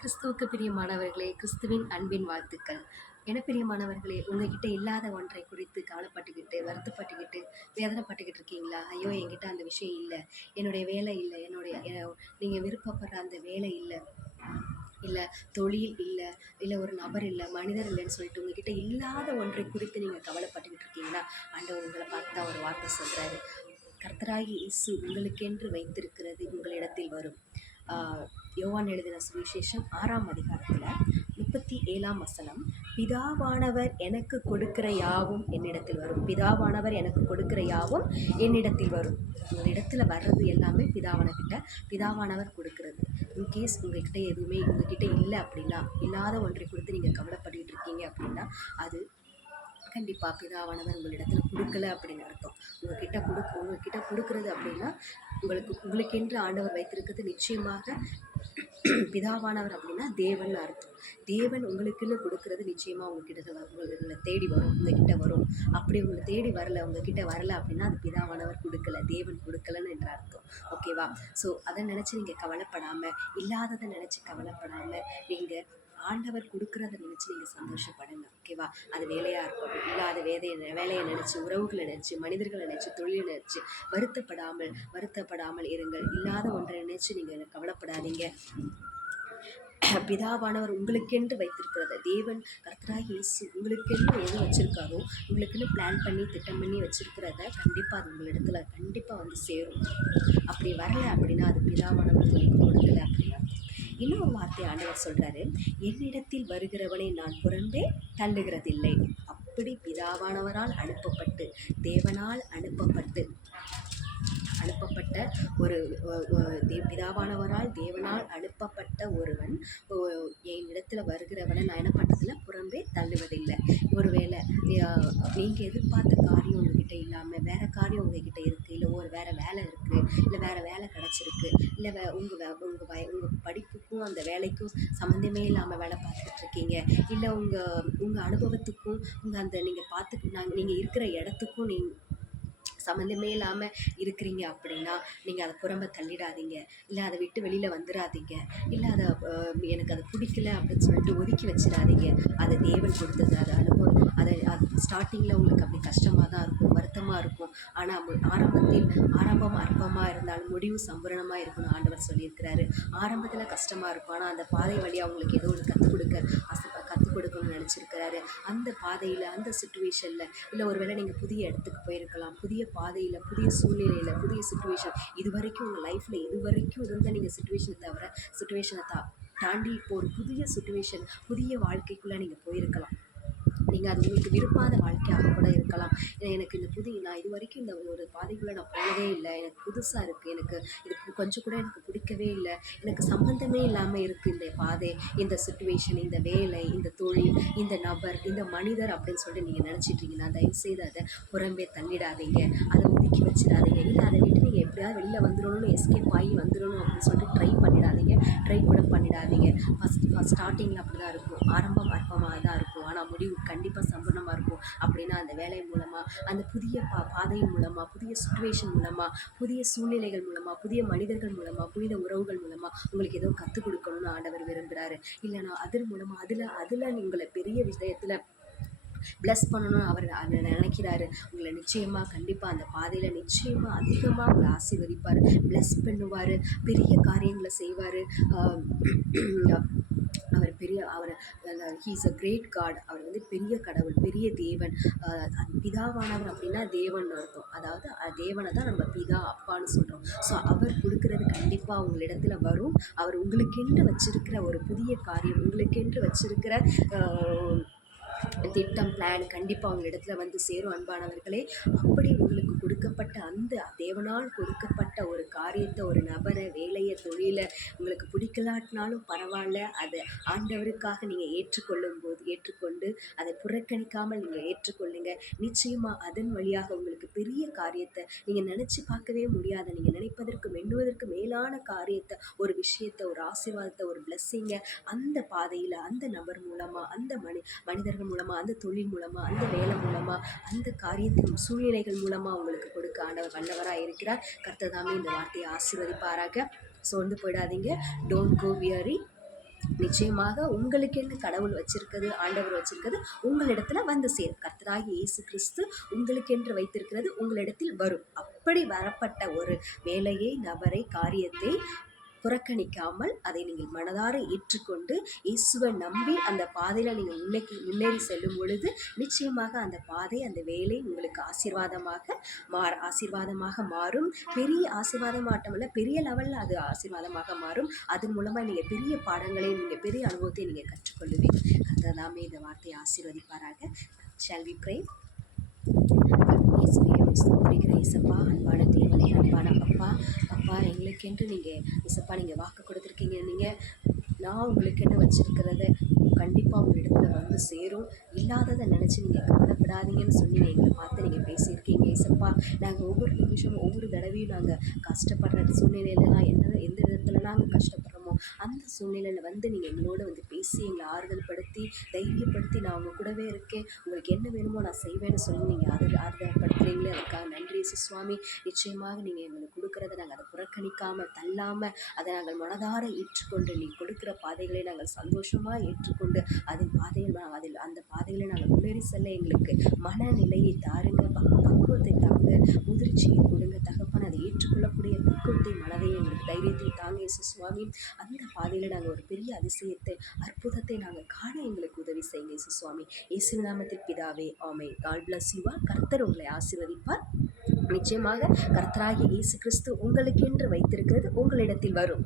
கிறிஸ்துவுக்கு பிரியமானவர்களே, கிறிஸ்துவின் அன்பின் வாழ்த்துக்கள். என பிரியமானவர்களே, உங்ககிட்ட இல்லாத ஒன்றை குறித்து கவலைப்பட்டுக்கிட்டு, வருத்தப்பட்டுக்கிட்டு, வேதனைப்பட்டுக்கிட்டு இருக்கீங்களா? ஐயோ! என்கிட்ட அந்த விஷயம் இல்ல. என்னுடைய வேலை இல்ல. நீங்க விருப்பப்படுற அந்த வேலை இல்ல. இல்ல தொழில் இல்ல. இல்ல ஒரு நபர் இல்ல, மனிதர் இல்லன்னு சொல்லிட்டு உங்ககிட்ட இல்லாத ஒன்றை குறித்து நீங்க கவலைப்பட்டுக்கிட்டு இருக்கீங்களா? ஆண்டவர் உங்கள பார்த்து தான் ஒரு வார்த்தை சொல்றாரு. கர்த்தராகிய இயேசு உங்களுக்கென்று வைத்திருக்கிறது உங்களிடத்தில் வரும். யோவான் எழுதின சுவிசேஷம் 6ஆம் அதிகாரத்தில் 37ஆம் வசனம், பிதாவானவர் எனக்கு கொடுக்கிற யாவும் என்னிடத்தில் வரும். பிதாவானவர் எனக்கு கொடுக்கிற யாவும் என்னிடத்தில் வரும். உங்களிடத்தில் வர்றது எல்லாமே பிதாவானவர் கொடுக்கிறது. இன்கேஸ் உங்ககிட்ட எதுவுமே உங்ககிட்ட இல்லை அப்படின்னா, இல்லாத ஒன்றை குறித்து நீங்கள் கவலைப்பட்டுக்கிட்டு இருக்கீங்க அப்படின்னா, அது கண்டிப்பாக பிதாவானவர் உங்களிடத்தில் கொடுக்கல அப்படின்னு அர்த்தம். உங்ககிட்ட கொடுக்கறது அப்படின்னா உங்களுக்கென்று ஆண்டவர் வைத்திருக்கிறது நிச்சயமாக பிதாவானவர் அப்படின்னா தேவன் அர்த்தம். தேவன் உங்களுக்குன்னு கொடுக்கறது நிச்சயமாக உங்களை தேடி வரும், உங்ககிட்ட வரும். அப்படி உங்களை தேடி வரல, உங்ககிட்ட வரல அப்படின்னா அது பிதாவானவர் கொடுக்கல, தேவன் கொடுக்கலன்னு என்ற அர்த்தம். ஓகேவா? ஸோ அதை நினச்சி நீங்கள் கவலைப்படாமல், இல்லாததை நினச்சி கவலைப்படாமல், நீங்கள் ஆண்டவர் கொடுக்குறத நினச்சி நீங்கள் சந்தோஷப்படுங்க. ஓகேவா? அது வேலையாக இருக்கட்டும், இல்லாத வேலையை நினச்சி, உறவுகளை நினச்சி, மனிதர்களை நினச்சி, தொழிலை நினச்சி வருத்தப்படாமல் இருங்கள். இல்லாத ஒன்றை நினச்சி நீங்கள் கவலைப்படாதீங்க. பிதாவானவர் உங்களுக்கென்று வைத்திருக்கிறத, தேவன் கர்த்தராகிய இயேசு உங்களுக்கென்று எது வச்சுருக்காரோ, உங்களுக்குன்னு பிளான் பண்ணி திட்டம் பண்ணி வச்சுருக்கிறத கண்டிப்பாக அது உங்களிடத்துல கண்டிப்பாக வந்து சேரும். அப்படி வரல அப்படின்னா அது பிதாவானவர் உங்களுக்கு கொடுக்கல அப்படின்னா. இன்னொரு வார்த்தை ஆண்டவர் சொல்கிறாரு, என்னிடத்தில் வருகிறவனை நான் புறம்பே தள்ளுகிறதில்லை. அப்படி பிதாவானவரால் அனுப்பப்பட்டு, தேவனால் அனுப்பப்பட்ட ஒரு பிதாவானவரால் தேவனால் அனுப்பப்பட்ட ஒருவன் என்னிடத்துல வருகிறவனை நான் என்ன பண்ணுறதில்ல, புறம்பே தள்ளுவதில்லை. ஒருவேளை நீங்கள் எதிர்பார்த்த காரியம் உங்ககிட்ட இல்லாமல் வேறு காரியம் உங்ககிட்ட இருக்குது, இல்லை ஒரு வேறு வேலை இருக்குது, இல்லை வேறு வேலை கிடச்சிருக்கு, இல்லை உங்கள் படிப்புக்கும் அந்த வேலைக்கும் சம்மந்தமே இல்லாமல் வேலை பார்த்துக்கிட்டு இருக்கீங்க, இல்லை உங்கள் அனுபவத்துக்கும் நீங்கள் இருக்கிற இடத்துக்கும் சம்மந்தமே இல்லாமல் இருக்கிறீங்க அப்படின்னா நீங்கள் அதை புறம்ப தள்ளிடாதீங்க, இல்லை அதை விட்டு வெளியில் வந்துடாதீங்க, இல்லை எனக்கு அதை பிடிக்கல அப்படின்னு சொல்லிட்டு ஒதுக்கி வச்சிடாதீங்க. அது தேவன் கொடுத்தது, அது அனுபவம். அது ஸ்டார்டிங்கில் உங்களுக்கு அப்படி கஷ்டமாக தான் இருக்கும், வருத்தமாக இருக்கும். ஆனால் ஆரம்பம் அற்பமாக இருந்தாலும் முடிவு சம்பூரணமாக இருக்கும்னு ஆண்டவர் சொல்லியிருக்கிறாரு. ஆரம்பத்தில் கஷ்டமாக இருக்கும், ஆனால் அந்த பாதை வழியாக உங்களுக்கு ஏதோ ஒரு கற்றுக் கொடுக்கணும்னு நினச்சிருக்கிறாரு. அந்த பாதையில், அந்த சுச்சுவேஷனில், இல்லை ஒருவேளை நீங்கள் புதிய இடத்துக்கு போயிருக்கலாம், புதிய பாதையில், புதிய சூழ்நிலையில், புதிய சுச்சுவேஷன், இது வரைக்கும் உங்கள் லைஃப்பில் இது வரைக்கும் இருந்த நீங்கள் சுச்சுவேஷனை தாண்டி இப்போ ஒரு புதிய சுச்சுவேஷன், புதிய வாழ்க்கைக்குள்ளே நீங்கள் போயிருக்கலாம். நீங்கள் அது உங்களுக்கு விரும்பாத வாழ்க்கையாக கூட இருக்கலாம். எனக்கு நான் இது வரைக்கும் இந்த ஒரு பாதைக்குள்ளே நான் போனதே இல்லை, எனக்கு புதுசாக இருக்குது, எனக்கு இது கொஞ்சம் கூட எனக்கு பிடிக்கவே இல்லை, எனக்கு சம்மந்தமே இல்லாமல் இருக்குது இந்த பாதை, இந்த சுச்சுவேஷன், இந்த வேலை, இந்த தொழில், இந்த நபர், இந்த மனிதர் அப்படின்னு சொல்லிட்டு நீங்கள் நினச்சிட்ருக்கீங்கன்னா தயவுசெய்து அதை புறம்பே தள்ளிடாதீங்க, அதை ஒதுக்கி வச்சிடாதீங்க. இல்லை அதை விட்டு நீங்கள் எப்படியாவது வெளியில் வந்துடணும்னு எஸ்கேப் ஆகி வந்துடணும் அப்படின்னு சொல்லிட்டு ட்ரை கூட பண்ணிடாதீங்க. ஸ்டார்டிங்கில் அப்படி தான் இருக்கும், ஆரம்பம் அற்பமாக தான் இருக்கும், ஆனால் முடிவு கண்டிப்பாக சம்பூர்ணமாக இருக்கும். அப்படின்னா அந்த வேலை மூலமாக, அந்த புதிய பாதையின் மூலமாக, புதிய சுச்சுவேஷன் மூலமாக, புதிய சூழ்நிலைகள் மூலமாக, புதிய மனிதர்கள் மூலமாக, புனித உறவுகள் மூலமாக உங்களுக்கு ஏதோ கற்றுக் கொடுக்கணும்னு ஆண்டவர் விரும்புகிறாரு. இல்லைனா அதன் மூலமாக அதில் உங்களை பெரிய விஷயத்தில் ப்ளஸ் பண்ணணும்னு அவர் நினைக்கிறாரு. உங்களை நிச்சயமாக கண்டிப்பாக அந்த பாதையில் நிச்சயமாக அதிகமாக உங்களை ஆசீர்வதிப்பார், ப்ளஸ் பண்ணுவார், பெரிய காரியங்களை செய்வார். அவர் he is a great god. அவர் வந்து பெரிய கடவுள், பெரிய தேவன். பிதாவானவர் அப்படின்னா தேவன் அர்த்தம். அதாவது தேவனை தான் நம்ம பிதா, அப்பான்னு சொல்கிறோம். ஸோ அவர் கொடுக்கறது கண்டிப்பாக உங்களிடத்துல வரும். அவர் உங்களுக்கென்று வச்சிருக்கிற ஒரு புதிய காரியம், உங்களுக்கென்று வச்சிருக்கிற திட்டம், பிளான் கண்டிப்பாக உங்கள் இடத்துல வந்து சேரும். அன்பானவர்களே, அப்படி உங்களுக்கு கொடுக்கப்பட்ட அந்த தேவனால் கொடுக்கப்பட்ட ஒரு காரியத்தை, ஒரு நபரை, வேலையை, தொழிலை உங்களுக்கு பிடிக்கலாட்டினாலும் பரவாயில்ல, அதை ஆண்டவருக்காக நீங்கள் ஏற்றுக்கொண்டு அதை புறக்கணிக்காமல் நீங்கள் ஏற்றுக்கொள்ளுங்க. நிச்சயமாக அதன் வழியாக உங்களுக்கு பெரிய காரியத்தை, நீங்கள் நினச்சி பார்க்கவே முடியாத, நீங்கள் நினைப்பதற்கு எண்ணுவதற்கு மேலான காரியத்தை, ஒரு விஷயத்தை, ஒரு ஆசீர்வாதத்தை, ஒரு பிளஸ்ஸிங்கை அந்த பாதையில், அந்த நபர் மூலமாக, அந்த மனிதர்கள் மூலமாக, அந்த தொழில் மூலமாக, அந்த வேலை மூலமாக, அந்த காரியத்தின் சூழ்நிலைகள் மூலமாக உங்களுக்கு கொடுக்க ஆண்டவர் வல்லவராக இருக்கிறார். கர்த்தர் தாமே இந்த வார்த்தையை ஆசீர்வதிப்பாராக. சோர்ந்து போயிடாதீங்க. Don't go weary. நிச்சயமாக உங்களுக்கென்று கடவுள் வச்சிருக்கிறது, ஆண்டவர் வச்சிருக்கிறது உங்களிடத்துல வந்து சேரும். கர்த்தராகிய இயேசு கிறிஸ்து உங்களுக்கென்று வைத்திருக்கிறது உங்களிடத்தில் வரும். அப்படி வரப்பட்ட ஒரு வேலையை, நபரை, காரியத்தை புறக்கணிக்காமல் அதை நீங்கள் மனதார ஏற்றுக்கொண்டு இயேசுவை நம்பி அந்த பாதையில் நீங்கள் முன்னேறி செல்லும் பொழுது நிச்சயமாக அந்த பாதை, அந்த வேலை உங்களுக்கு ஆசீர்வாதமாக மாறும். பெரிய ஆசீர்வாதமாட்டமல்ல, பெரிய லெவலில் அது ஆசீர்வாதமாக மாறும். அதன் மூலமாக நீங்கள் பெரிய பாடங்களை, நீங்கள் பெரிய அனுபவத்தை நீங்கள் கற்றுக்கொள்ளுவீங்க. கர்த்தர் தாமே இந்த வார்த்தையை ஆசீர்வதிப்பாராக. Shall we pray? இயேசுவே உம்மை ஸ்தோத்திரிக்கிறேன் இயேசப்பா. அன்பான தேவனே, அன்பான அப்பா, அப்பா எங்களுக்கென்று நீங்கள் இயேசப்பா நீங்கள் வாக்கு கொடுத்துருக்கீங்க. நான் உங்களுக்கென்று வச்சிருக்கிறத கண்டிப்பாக உங்களிடத்துல வந்து சேரும். இல்லாததை நினச்சி நீங்கள் கவலைப்படாதீங்கன்னு சொல்லி எங்களை பார்த்து நீங்கள் பேசியிருக்கீங்க இயேசப்பா. நாங்கள் ஒவ்வொரு நிமிஷமும் ஒவ்வொரு தடவையும் நாங்கள் கஷ்டப்படுற சூழ்நிலையிலலாம் எந்த விதத்தில் நாங்கள் கஷ்டப்படுறோமோ அந்த சூழ்நிலையில் வந்து நீங்கள் எங்களோட வந்து பேசி எங்களை ஆறுதல் படுத்தி, தைரியப்படுத்தி, நான் உங்கள் கூடவே இருக்கேன், உங்களுக்கு என்ன வேணுமோ நான் செய்வேன்னு சொல்லி நீங்கள் ஆறுதல் படுத்துறீங்களே, அதுக்காக நன்றி சுவாமி. நிச்சயமாக நீங்கள் எங்களுக்கு கொடுக்குறத நாங்கள் அதை புறக்கணிக்காமல், தள்ளாமல், அதை நாங்கள் மனதார ஏற்றுக்கொண்டு, நீ கொடுக்குற பாதைகளை நாங்கள் சந்தோஷமாக ஏற்றுக்கொண்டு அந்த பாதைகளை நாங்கள் முன்னேறி செல்ல எங்களுக்கு மனநிலையை தாருங்க, பக்குவத்தை தாங்க, முதிர்ச்சியை கொடுங்க தகப்பன். அதை ஏற்றுக்கொள்ளக்கூடிய பக்குவத்தை, மனதை, எங்களுக்கு தைரியத்தை தாங்க இயேசு சுவாமி. அந்த பாதையில் நாங்கள் ஒரு பெரிய அதிசயத்தை, அற்புதத்தை நாங்கள் காண எங்களுக்கு உதவி செய்யுங்க இயேசு சுவாமி. இயேசு நாமத்தில் பிதாவே, ஆமென். God bless you. கர்த்தர் உங்களை ஆசீர்வதிப்பார். நிச்சயமாக கர்த்தராகிய இயேசு கிறிஸ்து உங்களுக்கென்று வைத்திருக்கிறது உங்களிடத்தில் வரும்.